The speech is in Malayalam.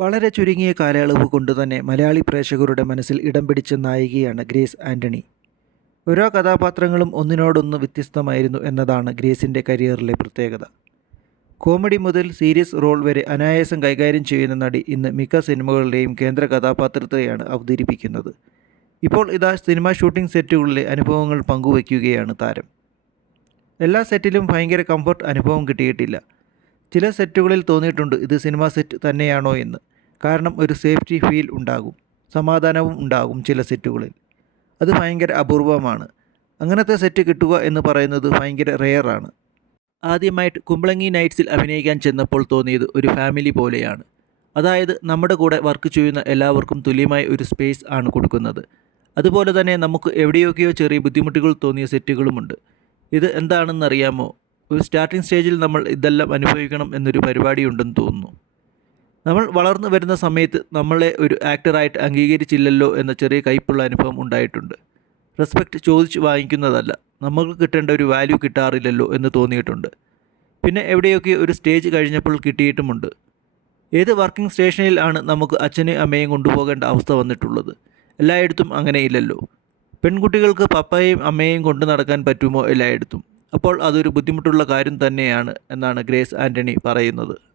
വളരെ ചുരുങ്ങിയ കാലയളവ് കൊണ്ട് തന്നെ മലയാളി പ്രേക്ഷകരുടെ മനസ്സിൽ ഇടം പിടിച്ച നായികയാണ് ഗ്രേസ് ആന്റണി ഓരോ കഥാപാത്രങ്ങളും ഒന്നിനോടൊന്ന് വ്യത്യസ്തമായിരുന്നു എന്നതാണ് ഗ്രേസിന്റെ കരിയറിലെ പ്രത്യേകത. കോമഡി മുതൽ സീരിയസ് റോൾ വരെ അനായാസം കൈകാര്യം ചെയ്യുന്ന നടി ഇന്ന് മിക്ക സിനിമകളുടെയും കേന്ദ്ര കഥാപാത്രത്തെയാണ് അവതരിപ്പിക്കുന്നത്. ഇപ്പോൾ ഇതാ സിനിമാ ഷൂട്ടിംഗ് സെറ്റുകളിലെ അനുഭവങ്ങൾ പങ്കുവയ്ക്കുകയാണ് താരം. എല്ലാ സെറ്റിലും ഭയങ്കര കംഫർട്ട് അനുഭവം കിട്ടിയിട്ടില്ല. ചില സെറ്റുകളിൽ തോന്നിയിട്ടുണ്ട് ഇത് സിനിമാ സെറ്റ് തന്നെയാണോ എന്ന്. കാരണം ഒരു സേഫ്റ്റി ഫീൽ ഉണ്ടാകും സമാധാനവും ഉണ്ടാകും ചില സെറ്റുകളിൽ. അത് ഭയങ്കര അപൂർവമാണ്. അങ്ങനത്തെ സെറ്റ് കിട്ടുക എന്ന് പറയുന്നത് ഭയങ്കര റെയറാണ്. ആദ്യമായിട്ട് കുമ്പളങ്ങി നൈറ്റ്സിൽ അഭിനയിക്കാൻ ചെന്നപ്പോൾ തോന്നിയത് ഒരു ഫാമിലി പോലെയാണ്. അതായത് നമ്മുടെ കൂടെ വർക്ക് ചെയ്യുന്ന എല്ലാവർക്കും തുല്യമായ ഒരു സ്പേസ് ആണ് കൊടുക്കുന്നത്. അതുപോലെ തന്നെ നമുക്ക് എവിടെയൊക്കെയോ ചെറിയ ബുദ്ധിമുട്ടുകൾ തോന്നിയ സെറ്റുകളുമുണ്ട്. ഇത് എന്താണെന്നറിയാമോ? ഒരു സ്റ്റാർട്ടിംഗ് സ്റ്റേജിൽ നമ്മൾ ഇതെല്ലാം അനുഭവിക്കണം എന്നൊരു പരിപാടിയുണ്ടെന്ന് തോന്നുന്നു. നമ്മൾ വളർന്നു വരുന്ന സമയത്ത് നമ്മളെ ഒരു ആക്ടറായിട്ട് അംഗീകരിച്ചില്ലല്ലോ എന്ന ചെറിയ കയ്പുള്ള അനുഭവം ഉണ്ടായിട്ടുണ്ട്. റെസ്പെക്റ്റ് ചോദിച്ച് വാങ്ങിക്കുന്നതല്ല. നമുക്ക് കിട്ടേണ്ട ഒരു വാല്യൂ കിട്ടാറില്ലല്ലോ എന്ന് തോന്നിയിട്ടുണ്ട്. പിന്നെ എവിടെയൊക്കെ ഒരു സ്റ്റേജ് കഴിഞ്ഞപ്പോൾ കിട്ടിയിട്ടുമുണ്ട്. ഏത് വർക്കിംഗ് സ്റ്റേഷനിൽ ആണ് നമുക്ക് അച്ഛനെയും അമ്മയും കൊണ്ടുപോകേണ്ട അവസ്ഥ വന്നിട്ടുള്ളത്? എല്ലായിടത്തും അങ്ങനെയില്ലല്ലോ. പെൺകുട്ടികൾക്ക് പപ്പയെയും അമ്മയെയും കൊണ്ടു നടക്കാൻ പറ്റുമോ എല്ലായിടത്തും? അപ്പോൾ അതൊരു ബുദ്ധിമുട്ടുള്ള കാര്യം തന്നെയാണ് എന്നാണ് ഗ്രേസ് ആന്റണി പറയുന്നത്.